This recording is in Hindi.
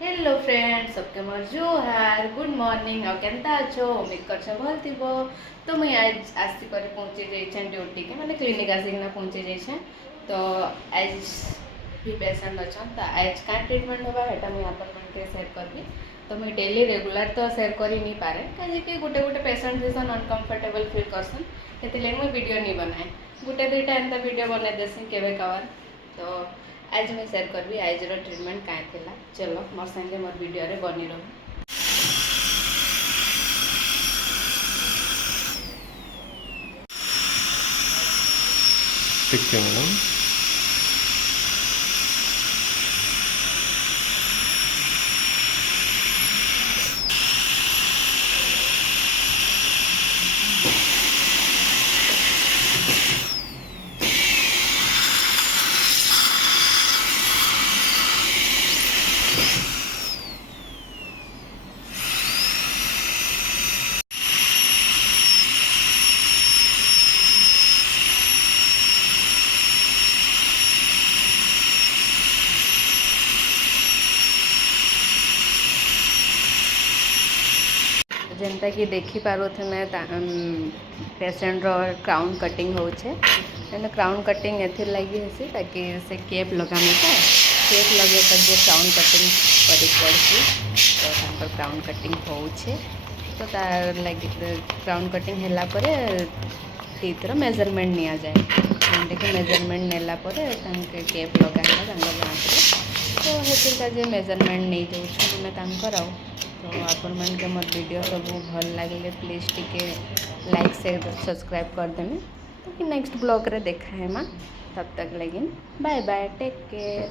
हेलो फ्रेंड्स सबके मोर जोहार गुड मॉर्निंग आ केनता अच्छो उम्मीद कर भल थी। तो मुझे आज आसिक पहुँची जाइए ड्यूटी के मैंने क्लिनिक आसिकना पहुँची जाइए। तो आज भी पेशेंट अच्छा तो आज क्या ट्रीटमेंट होगा है मुझे आपके शेयर करी। तो मुझे डेली रेगुलर तो शेयर कर नहीं पारे कहीं गोटे गोटे पेशेंट जैसन अनकम्फर्टेबल फिल करसन से मुझे वीडियो नहीं बनाए गोटे दुईटा एंता वीडियो बना देसी केवे कवर। तो आज मैं शेयर करी आज ट्रीटमेंट क्या थिला। चलो मोर संगे मोर वीडियो रे बनी रहो। ठीक है मैडम। जेनता कि देखी पारुथे पेशेंट रो क्राउन कटिंग होचे क्राउन कटिंग एथि लगी हेसी ताकि से केप लगाने का केप लगे तक जे क्राउन कटिंग करी पड़सी। तो तांकर क्राउन कटिंग होचे तो तार लगी क्राउन कटिंग हैला परे टीथर मेजरमेंट निया जाए। देखिए मेजरमेंट नेला परे तांके केप लगाइला तांकर दांत तो हेतिर का जे मेजरमेंट नहीं जाउछु हमें तांकर आउ। तो आपण मन के मोर वीडियो सब भल लगे प्लीज टिके लाइक शेयर सब्सक्राइब कर देनी तो कि नेक्स्ट ब्लॉग रे देखा है माँ। तब तक लेकिन बाय बाय टेक केयर।